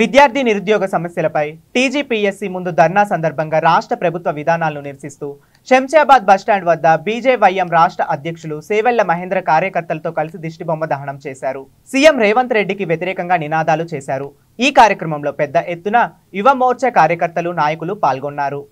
విద్యార్థి నిరుద్యోగ సమస్యలపై టీజీపీఎస్సీ ముందు ధర్నా సందర్భంగా రాష్ట్ర ప్రభుత్వ విధానాలను నిరసిస్తూ శంషాబాద్ బస్టాండ్ వద్ద బీజేవైఎం రాష్ట్ర అధ్యక్షులు సేవెళ్ల మహేంద్ర కార్యకర్తలతో కలిసి దిష్టిబొమ్మ దహనం చేశారు. సీఎం రేవంత్ రెడ్డికి వ్యతిరేకంగా నినాదాలు చేశారు. ఈ కార్యక్రమంలో పెద్ద ఎత్తున యువ మోర్చా కార్యకర్తలు, నాయకులు పాల్గొన్నారు.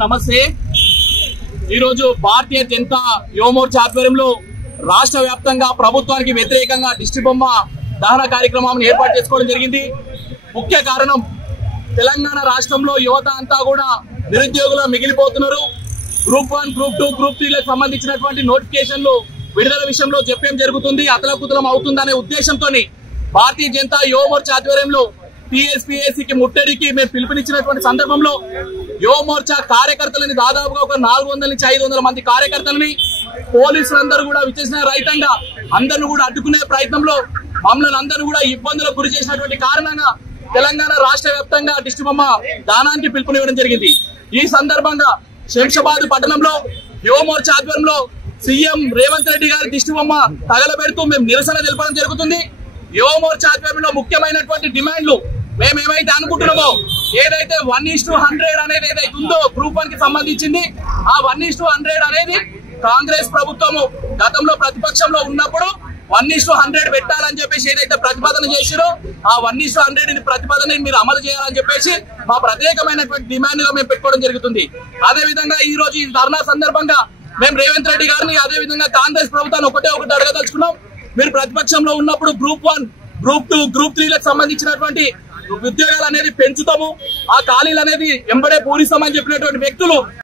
నమస్తే. ఈరోజు భారతీయ జనతా యువ మోర్చా ఆధ్వర్యంలో రాష్ట్ర వ్యాప్తంగా ప్రభుత్వానికి వ్యతిరేకంగా దిష్టిబొమ్మ దహన కార్యక్రమాన్ని ఏర్పాటు చేసుకోవడం జరిగింది. ముఖ్య కారణం తెలంగాణ రాష్ట్రంలో యువత అంతా కూడా నిరుద్యోగులు మిగిలిపోతున్నారు. గ్రూప్ 1, గ్రూప్ 2, గ్రూప్ 3లకు సంబంధించినటువంటి నోటిఫికేషన్లు విడుదల విషయంలో జప్యం జరుగుతుంది, అతలకుతలం అవుతుందనే ఉద్దేశంతో భారతీయ జనతా యువ మోర్చా ఆధ్వర్యంలో టీఎస్పీఎస్సీకి ముట్టడికి మేము పిలుపునిచ్చినటువంటి సందర్భంలో యువ మోర్చా కార్యకర్తలని దాదాపుగా ఒక 400 నుంచి 500 మంది కార్యకర్తలని పోలీసులందరూ కూడా విచేసిన రైతంగా అందరిని కూడా అడ్డుకునే ప్రయత్నంలో మమ్మల్ని అందరూ కూడా ఇబ్బందులకు గురి చేసినటువంటి కారణంగా తెలంగాణ రాష్ట్ర వ్యాప్తంగా దిష్టిబొమ్మ దానానికి పిలుపునివ్వడం జరిగింది. ఈ సందర్భంగా శంషాబాద్ పట్టణంలో యువ మోర్చా ఆధ్వర్యంలో సీఎం రేవంత్ రెడ్డి గారి దిష్టిబొమ్మ తగలబెడుతూ మేము నిరసన తెలపడం జరుగుతుంది. యువ మోర్చా ఆధ్వర్యంలో ముఖ్యమైనటువంటి డిమాండ్లు మేము ఏమైతే అనుకుంటున్నామో, ఏదైతే 1:100 అనేది ఏదైతే ఉందో గ్రూప్ 1 కి సంబంధించింది, ఆ 1:100 అనేది కాంగ్రెస్ ప్రభుత్వము గతంలో ప్రతిపక్షంలో ఉన్నప్పుడు 1:100 పెట్టాలని చెప్పేసి ఏదైతే ప్రతిపాదన చేసిరో ఆ 1:100 ప్రతిపాదన మీరు అమలు చేయాలని చెప్పేసి మా ప్రత్యేకమైనటువంటి డిమాండ్ గా మేము పెట్టుకోవడం జరుగుతుంది. అదే విధంగా ఈ రోజు ఈ ధర్నా సందర్భంగా మేము రేవంత్ రెడ్డి గారిని, అదే విధంగా కాంగ్రెస్ ప్రభుత్వాన్ని ఒకటి అడగదలుచుకున్నాం. మీరు ప్రతిపక్షంలో ఉన్నప్పుడు గ్రూప్ 1, గ్రూప్ 2, గ్రూప్ 3లకు సంబంధించినటువంటి ఉద్యోగాలు అనేది పెంచుతాము, ఆ ఖాళీలు అనేది వెంబడే పూరిస్తామని చెప్పినటువంటి వ్యక్తులు